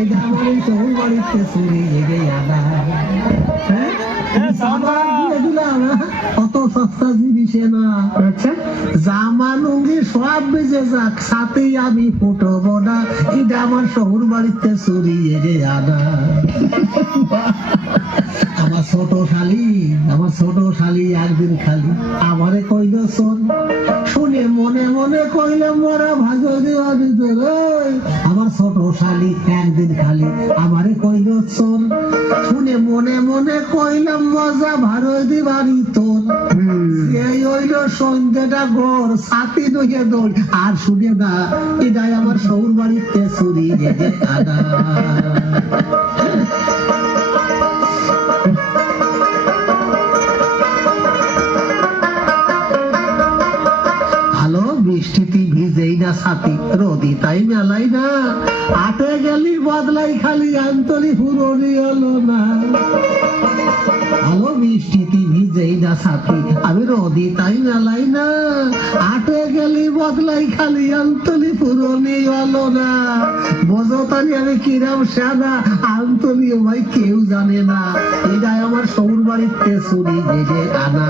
এটা আমার এই শহর বাড়িতে চুরি লেগে আনা। অত সস্তা জিনিসে না। আচ্ছা জামা লুঙ্গি সব বেজে যাক, সাথেই আমি ফুটবো না, এটা আমার শহর বাড়িতে চুরি লেগে আনা। আমার ছোট শালি একদিন খালি আমারে কইল শোন, শুনে মনে মনে কইলাম মরা ভাগ দেওয়া দিত। আমার ছোট শালি একদিন খালি আমারে কইল শোন, শুনে মনে মনে কইলাম মজা ভারো দিবানি তোর। এই হইল সন্ধ্যেটা ঘর, ছাতি নইয়ে দৌড়, আর শুনে না এটাই আমার শহর বাড়িতে চুরি লেগে আনা। ভালো বৃষ্টিতে ভিজেই না ছাতি, রোদি তাই মেলাই না, আটে গেলি বদলাই খালি আন্তলি ফুরনি হলো না। ভালো বৃষ্টিতে ভিজেই না ছাতি, আমি রোদি তাই মেলাই না, আটে গেলি বদলাই খালি আন্তলি ফুরনি হলো না। বোঝো তানি আমি কিরাম সাদা, আন্তলি ভাই কেউ জানে না, এটাই আমার শহর বাড়িতে চুরি লেগে আনা।